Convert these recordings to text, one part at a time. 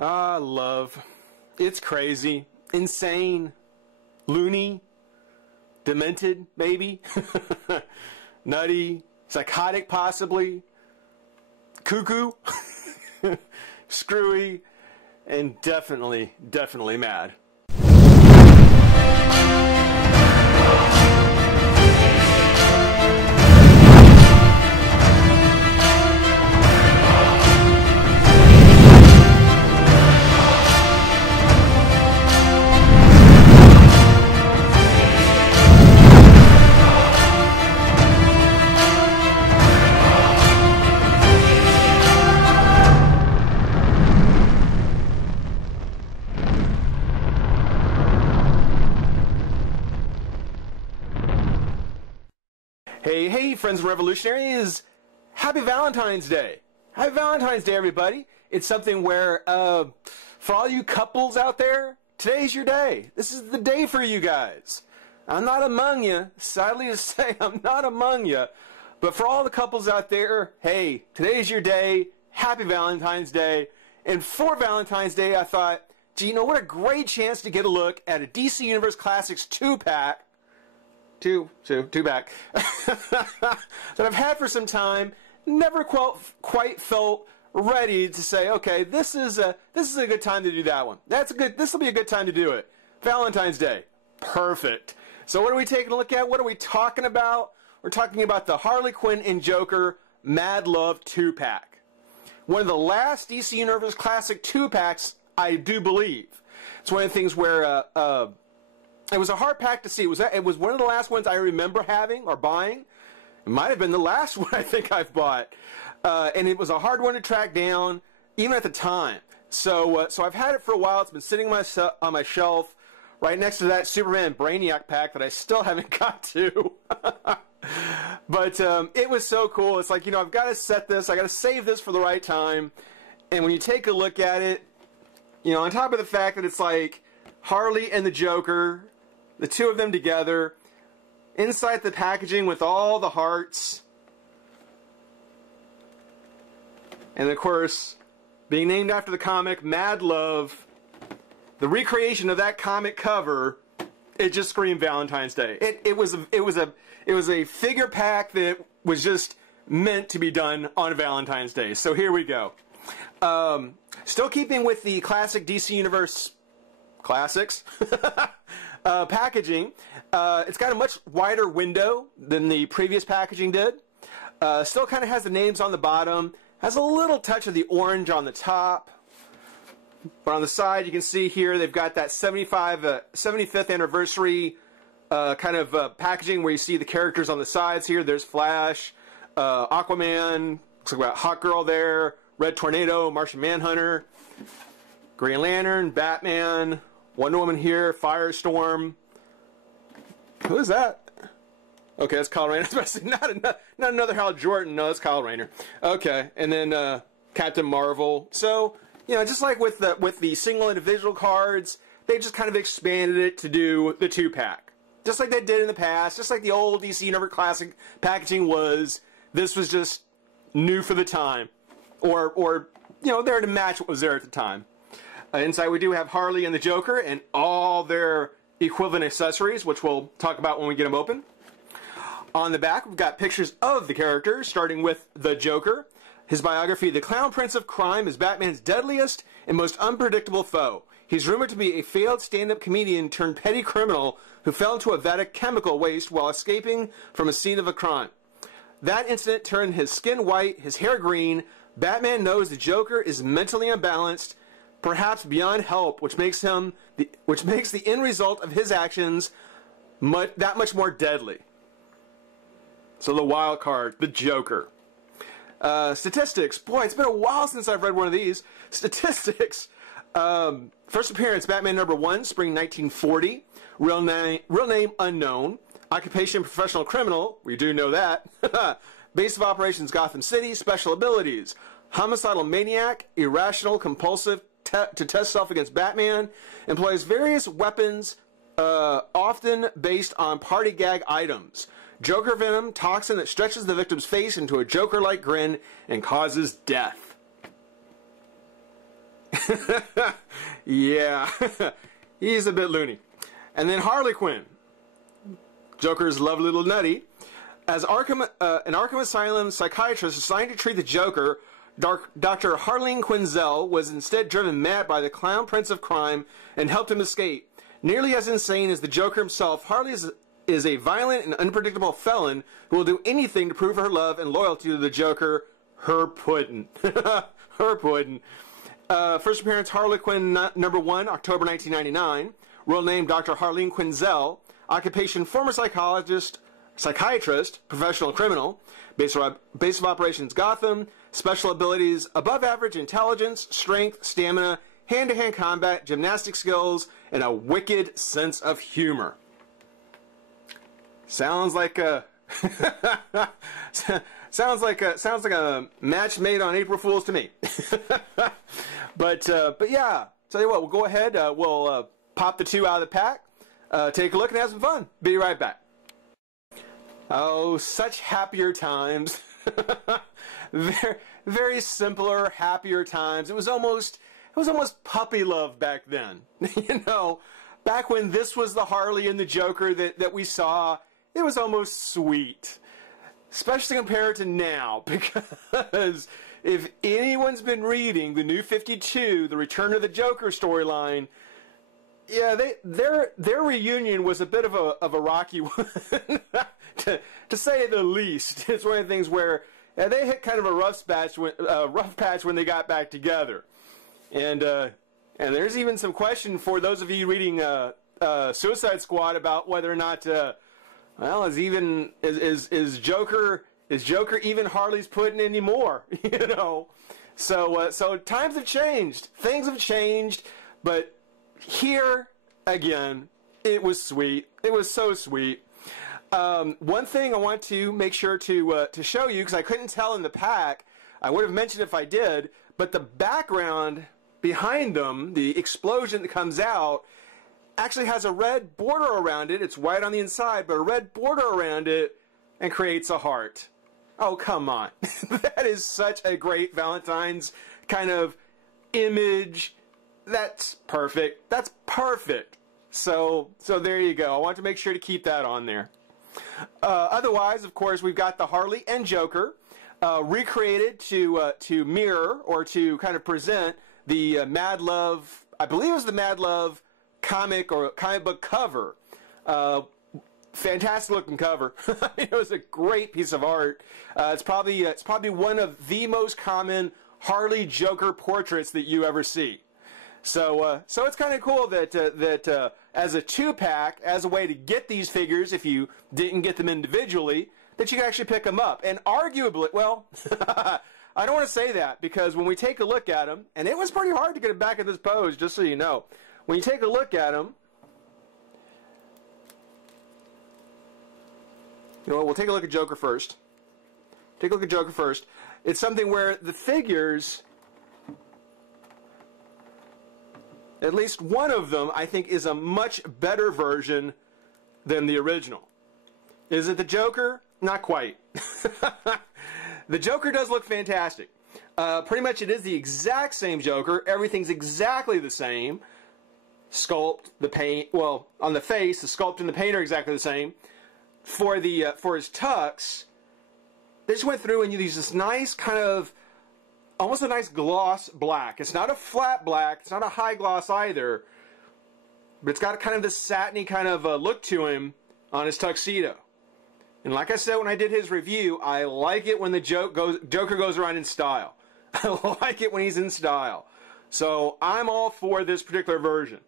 Ah, love. It's crazy, insane, loony, demented, maybe, nutty, psychotic, possibly, cuckoo, screwy, and definitely mad. Hey, friends and revolutionaries, happy Valentine's Day. Happy Valentine's Day, everybody. It's something where, for all you couples out there, today's your day. This is the day for you guys. I'm not among you. Sadly to say, I'm not among you. But for all the couples out there, hey, today's your day. Happy Valentine's Day. And for Valentine's Day, I thought, gee, you know, what a great chance to get a look at a DC Universe Classics 2-pack. Two-pack that I've had for some time. Never quite felt ready to say, okay, this is a good time to do that one. This will be a good time to do it. Valentine's Day, perfect. So what are we taking a look at? What are we talking about? We're talking about the Harley Quinn and Joker Mad Love 2-pack. One of the last DC Universe Classic 2-packs, I do believe. It's one of the things where it was a hard pack to see. It was one of the last ones I remember having or buying. It might have been the last one I think I've bought. And it was a hard one to track down, even at the time. So I've had it for a while. It's been sitting on my shelf right next to that Superman Brainiac pack that I still haven't got to. But it was so cool. It's like, you know, I've got to set this. I got to save this for the right time. And when you take a look at it, you know, on top of the fact that it's like Harley and the Joker, the two of them together, inside the packaging with all the hearts, and of course, being named after the comic Mad Love, the recreation of that comic cover, it just screamed Valentine's Day. It was a figure pack that was just meant to be done on Valentine's Day. So here we go. Still keeping with the classic DC Universe Classics packaging. It's got a much wider window than the previous packaging did. Still kind of has the names on the bottom. Has a little touch of the orange on the top. But on the side, you can see here they've got that 75th anniversary kind of packaging where you see the characters on the sides here. There's Flash, Aquaman, looks like we got Hawk Girl there, Red Tornado, Martian Manhunter, Green Lantern, Batman, Wonder Woman here, Firestorm. Who is that? Okay, that's Kyle Rayner. Not another Hal Jordan. No, that's Kyle Rayner. Okay, and then Captain Marvel. So, you know, just like with the single individual cards, they just kind of expanded it to do the 2-pack. Just like they did in the past, just like the old DC Universe Classic packaging was. This was just new for the time. Or you know, there to match what was there at the time. Inside we do have Harley and the Joker and all their equivalent accessories, which we'll talk about when we get them open. On the back, we've got pictures of the characters, starting with the Joker. His biography, The Clown Prince of Crime, is Batman's deadliest and most unpredictable foe. He's rumored to be a failed stand-up comedian turned petty criminal who fell into a vat of chemical waste while escaping from a scene of a crime. That incident turned his skin white, his hair green. Batman knows the Joker is mentally unbalanced, perhaps beyond help, which makes the end result of his actions that much more deadly. So the wild card, the Joker. Statistics. Boy, it's been a while since I've read one of these. Statistics. First appearance, Batman #1, spring 1940. Real name unknown. Occupation, professional criminal. We do know that. Base of operations, Gotham City. Special abilities. Homicidal maniac, irrational, compulsive, to test self against Batman, employs various weapons, often based on party gag items. Joker venom, toxin that stretches the victim's face into a Joker-like grin and causes death. Yeah, he's a bit loony. And then Harley Quinn, Joker's lovely little nutty. As an Arkham Asylum psychiatrist assigned to treat the Joker, Dr. Harley Quinzel was instead driven mad by the clown prince of crime and helped him escape. Nearly as insane as the Joker himself, Harley is a violent and unpredictable felon who will do anything to prove her love and loyalty to the Joker. Her puddin'. Her puddin'. First appearance, Harley Quinn #1, October 1999. Real name, Dr. Harley Quinzel. Occupation, former psychiatrist, professional criminal. Base of operations, Gotham. Special abilities, above average intelligence, strength, stamina, hand-to-hand combat, gymnastic skills, and a wicked sense of humor. Sounds like a sounds like a match made on April Fool's to me. But yeah, tell you what, we'll go ahead. We'll pop the two out of the pack, take a look, and have some fun. Be right back. Oh, such happier times. Very, very simpler, happier times. It was almost puppy love back then. You know, back when this was the Harley and the Joker that we saw, it was almost sweet. Especially compared to now, because if anyone's been reading the New 52, the Return of the Joker storyline, yeah, their reunion was a bit of a rocky one, to say the least. It's one of the things where they hit kind of a rough patch when they got back together, and there's even some question for those of you reading Suicide Squad about whether or not, well, is Joker even Harley's pudding anymore? You know, so times have changed, things have changed, but here again, it was sweet. It was so sweet. One thing I want to make sure to show you, because I couldn't tell in the pack, I would have mentioned if I did, but the background behind them, the explosion that comes out, actually has a red border around it. It's white on the inside, but a red border around it, and creates a heart. Oh, come on. That is such a great Valentine's kind of image. That's perfect. That's perfect. So there you go. I want to make sure to keep that on there. Otherwise, of course, we've got the Harley and Joker recreated to mirror or to kind of present the Mad Love, I believe it was the Mad Love comic book cover. Fantastic looking cover. It was a great piece of art. It's probably one of the most common Harley Joker portraits that you ever see. So it's kind of cool that as a 2-pack, as a way to get these figures, if you didn't get them individually, that you can actually pick them up. And arguably, well, I don't want to say that, because when we take a look at them, and it was pretty hard to get them back in this pose, just so you know. When you take a look at them, you know, we'll take a look at Joker first. Take a look at Joker first. It's something where the figures, at least one of them, I think, is a much better version than the original. Is it the Joker? Not quite. The Joker does look fantastic. Pretty much it is the exact same Joker. Everything's exactly the same. Sculpt, the paint, well, on the face, the sculpt and the paint are exactly the same. For his tux, they just went through and used this nice kind of, almost a nice gloss black. It's not a flat black, it's not a high gloss either, but it's got kind of this satiny kind of look to him on his tuxedo. And like I said when I did his review, I like it when the Joker goes around in style. I like it when he's in style. So I'm all for this particular version.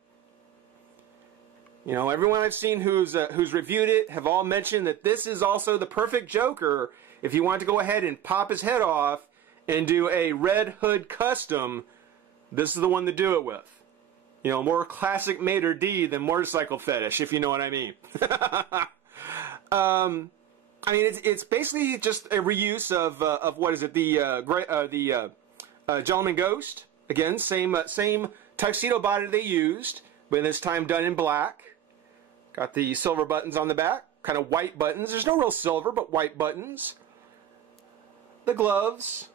You know, everyone I've seen who's reviewed it have all mentioned that this is also the perfect Joker if you want to go ahead and pop his head off and do a Red Hood custom. This is the one to do it with. You know, more classic maitre d' than motorcycle fetish, if you know what I mean. I mean, it's basically just a reuse of what is it, the Gentleman Ghost. Again, same tuxedo body they used, but this time done in black. Got the silver buttons on the back, kind of white buttons. There's no real silver, but white buttons. The gloves,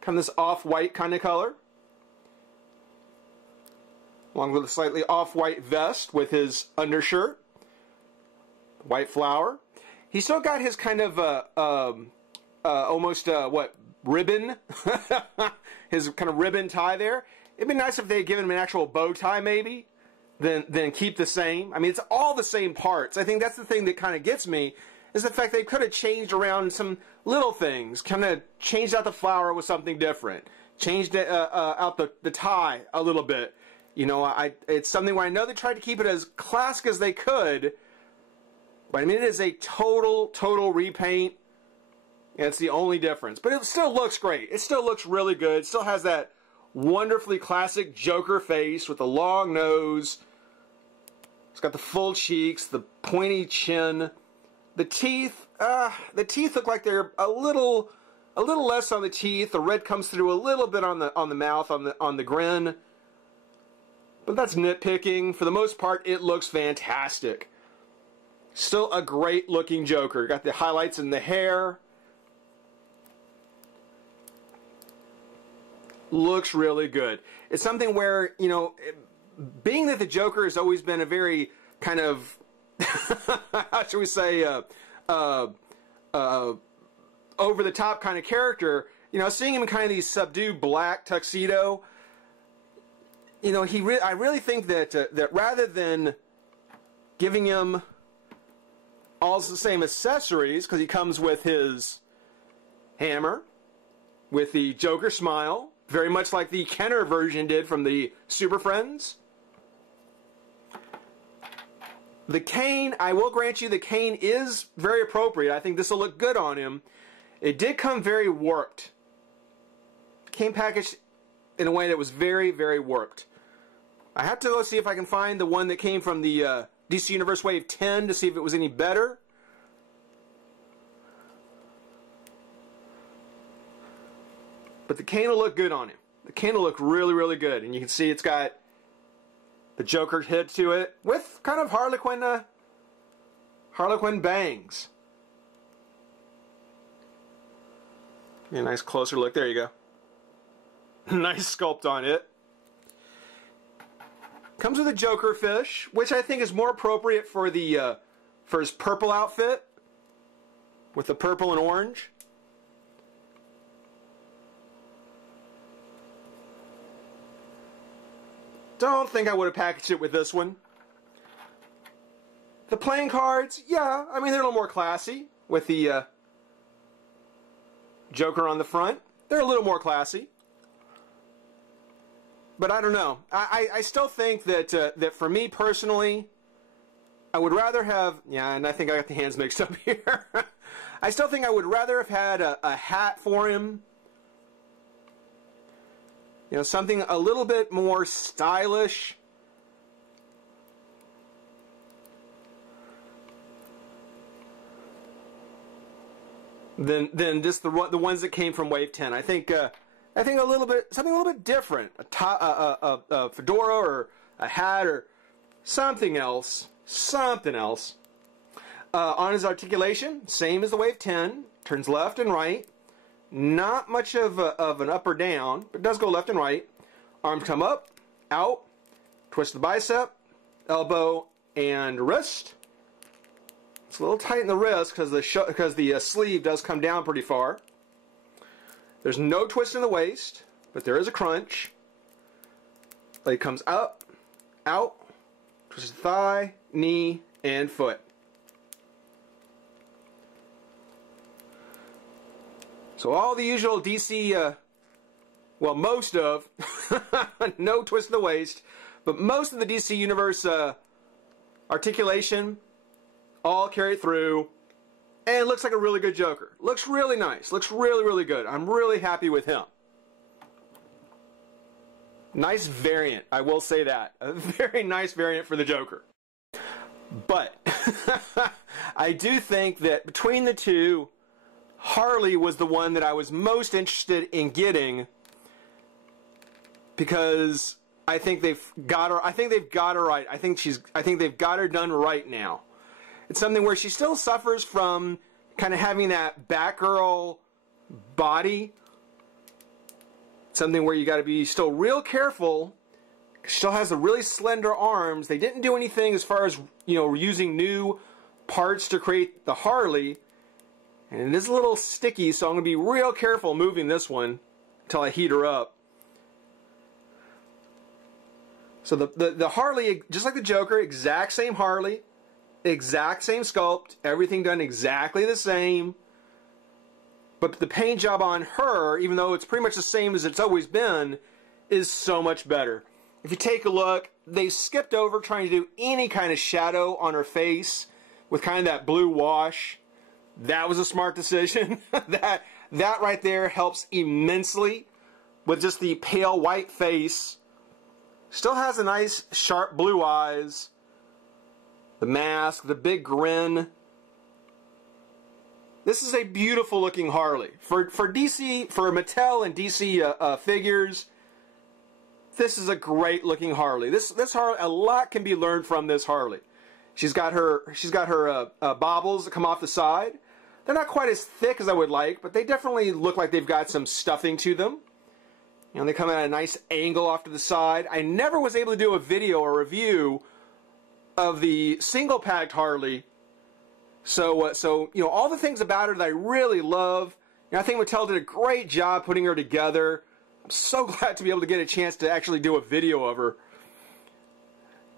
kind of this off-white kind of color. along with a slightly off-white vest with his undershirt, white flower. He's still got his kind of almost ribbon, his kind of ribbon tie there. It'd be nice if they had given him an actual bow tie, maybe, then keep the same. I mean, it's all the same parts. I think that's the thing that kind of gets me, is the fact they could have changed around some little things, kind of changed out the flower with something different, changed out the tie a little bit. You know, it's something where I know they tried to keep it as classic as they could, but I mean, it is a total repaint. It's the only difference. But it still looks great. It still looks really good. It still has that wonderfully classic Joker face with the long nose. It's got the full cheeks, the pointy chin. The teeth look like they're a little less on the teeth. The red comes through a little bit on the mouth, on the grin. But that's nitpicking. For the most part, it looks fantastic. Still a great looking Joker. Got the highlights in the hair. Looks really good. It's something where, you know, being that the Joker has always been a very kind of, how should we say, over the top kind of character, you know, seeing him in kind of these subdued black tuxedo, you know, I really think that that rather than giving him all the same accessories, because he comes with his hammer, with the Joker smile, very much like the Kenner version did from the Super Friends. The cane, I will grant you, the cane is very appropriate. I think this will look good on him. It did come very warped. Came packaged in a way that was very warped. I have to go see if I can find the one that came from the DC Universe Wave 10 to see if it was any better. But the cane will look good on him. The cane will look really good. And you can see it's got the Joker hit to it with kind of Harley Quinn bangs. Yeah, nice closer look. There you go. Nice sculpt on it. Comes with a Joker fish, which I think is more appropriate for the for his purple outfit with the purple and orange. Don't think I would have packaged it with this one. The playing cards, yeah, I mean, they're a little more classy with the Joker on the front. They're a little more classy. But I don't know. I still think that that for me personally, I would rather have, yeah, and I think I got the hands mixed up here. I still think I would rather have had a hat for him. You know, something a little bit more stylish. Than just the ones that came from Wave 10. I think a little bit, something a little bit different. A fedora or a hat or something else. Something else. On his articulation, same as the Wave 10. Turns left and right. Not much of an up or down, but it does go left and right. Arms come up, out, twist the bicep, elbow, and wrist. It's a little tight in the wrist because the sleeve does come down pretty far. There's no twist in the waist, but there is a crunch. Leg comes up, out, twist the thigh, knee, and foot. So all the usual DC, well, most of, no twist in the waist, but most of the DC Universe articulation, all carried through, and it looks like a really good Joker. Looks really nice. Looks really good. I'm really happy with him. Nice variant, I will say that. A very nice variant for the Joker. But I do think that between the two, Harley was the one that I was most interested in getting because I think they've got her. I think they've got her right. I think they've got her done right now. It's something where she still suffers from kind of having that Batgirl body. Something where you got to be still real careful She still has the really slender arms. They didn't do anything as far as, you know, using new parts to create the Harley. And it is a little sticky, so I'm going to be real careful moving this one until I heat her up. So the Harley, just like the Joker, exact same Harley, exact same sculpt, everything done exactly the same. But the paint job on her, even though it's pretty much the same as it's always been, is so much better. If you take a look, they skipped over trying to do any kind of shadow on her face with kind of that blue wash. That was a smart decision. that right there helps immensely with just the pale white face. Still has a nice sharp blue eyes. The mask, the big grin. This is a beautiful looking Harley. For DC, for Mattel and DC figures, this is a great looking Harley. This Harley, a lot can be learned from this Harley. She's got her bobbles that come off the side. They're not quite as thick as I would like, but they definitely look like they've got some stuffing to them. You know, they come at a nice angle off to the side. I never was able to do a video or review of the single-packed Harley. So you know, all the things about her that I really love. You know, I think Mattel did a great job putting her together. I'm so glad to be able to get a chance to actually do a video of her.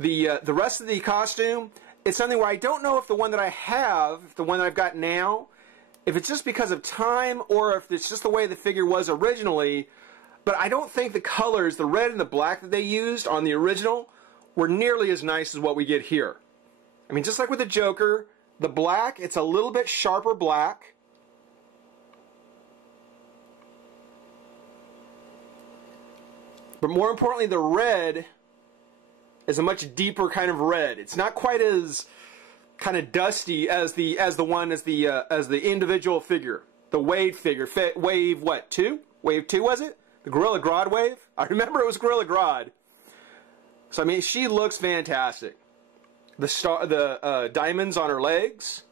The rest of the costume, it's something where I don't know if the one that I have, the one that I've got now, if it's just because of time or if it's just the way the figure was originally. But I don't think the colors, the red and the black that they used on the original, were nearly as nice as what we get here. I mean, just like with the Joker, the black, it's a little bit sharper black. But more importantly, the red is a much deeper kind of red. It's not quite as kind of dusty as the individual figure, the Wave figure. Wave what, 2? Wave 2 was it? The Gorilla Grodd wave? I remember it was Gorilla Grodd. So I mean, she looks fantastic. The diamonds on her legs,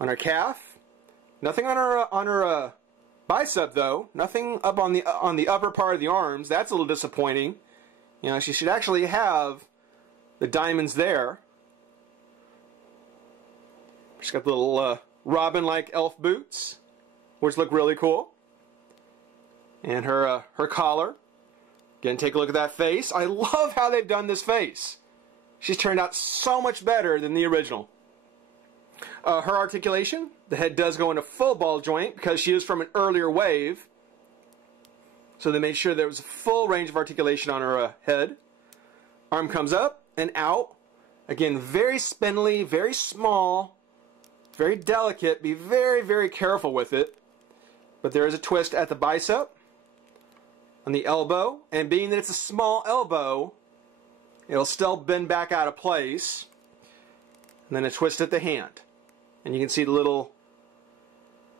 on her calf. Nothing on her bicep though. Nothing up on the upper part of the arms. That's a little disappointing. You know, she should actually have the diamonds there. She's got the little Robin-like elf boots, which look really cool. And her collar. Again, take a look at that face. I love how they've done this face. She's turned out so much better than the original. Her articulation, the head does go into full ball joint because she is from an earlier wave. So they made sure there was a full range of articulation on her head. Arm comes up and out. Again, very spindly, very small, very delicate. Be very, very careful with it. But there is a twist at the bicep, on the elbow, and being that it's a small elbow, it'll still bend back out of place. And then a twist at the hand. And you can see the little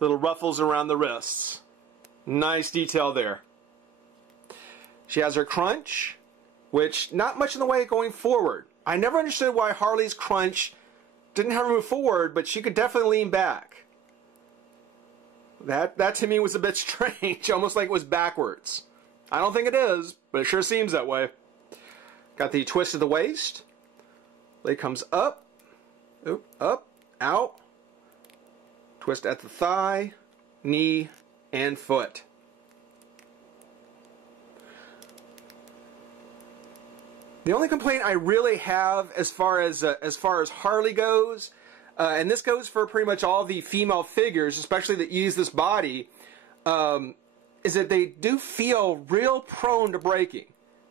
ruffles around the wrists. Nice detail there. She has her crunch, which not much in the way of going forward. I never understood why Harley's crunch didn't have her move forward, but she could definitely lean back. That to me was a bit strange, almost like it was backwards. I don't think it is, but it sure seems that way. Got the twist of the waist. Leg comes up, up, out. Twist at the thigh, knee, and foot. The only complaint I really have as far as Harley goes, and this goes for pretty much all the female figures, especially that use this body, is that they do feel real prone to breaking.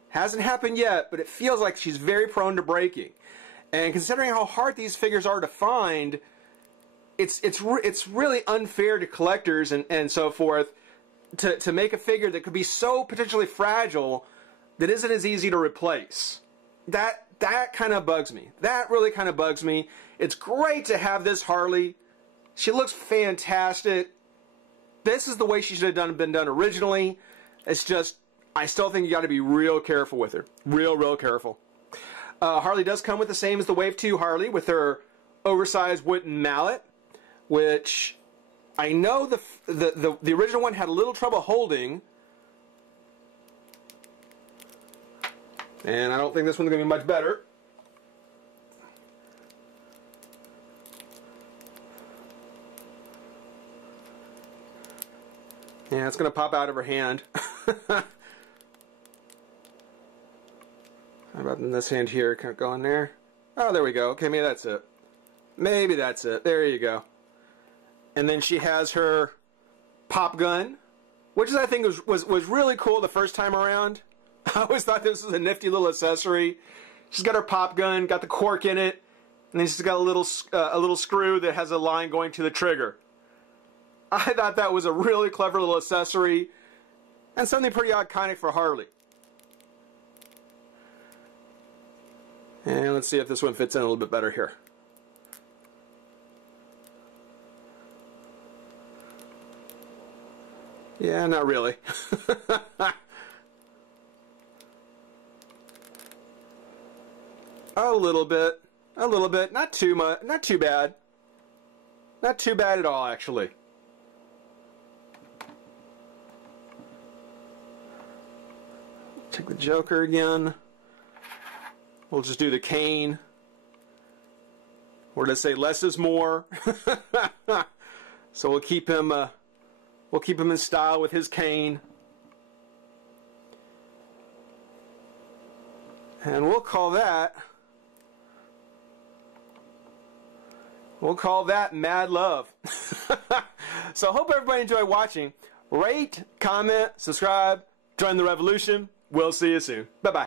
Hasn't happened yet, but it feels like she's very prone to breaking. And considering how hard these figures are to find, it's really unfair to collectors and so forth to make a figure that could be so potentially fragile that isn't as easy to replace. That kind of bugs me. That really kind of bugs me. It's great to have this Harley. She looks fantastic. This is the way she should have been done originally. It's just, I still think you got to be real careful with her. Real careful. Harley does come with the same as the Wave 2 Harley with her oversized wooden mallet, which I know the original one had a little trouble holding. And I don't think this one's going to be much better. Yeah, it's going to pop out of her hand. How about in this hand here? Can it go in there? Oh, there we go. Okay, maybe that's it. Maybe that's it. There you go. And then she has her pop gun, which is, I think was really cool the first time around. I always thought this was a nifty little accessory. She's got her pop gun, got the cork in it, and then she's got a little screw that has a line going to the trigger. I thought that was a really clever little accessory and something pretty iconic for Harley. And let's see if this one fits in a little bit better here. Yeah, not really. A little bit. Not too much. Not too bad. Not too bad at all, actually. Take the Joker again. We'll just do the cane. We're going to say less is more. So we'll keep him in style with his cane. And we'll call that Mad Love. So I hope everybody enjoyed watching. Rate, comment, subscribe, join the revolution. We'll see you soon. Bye-bye.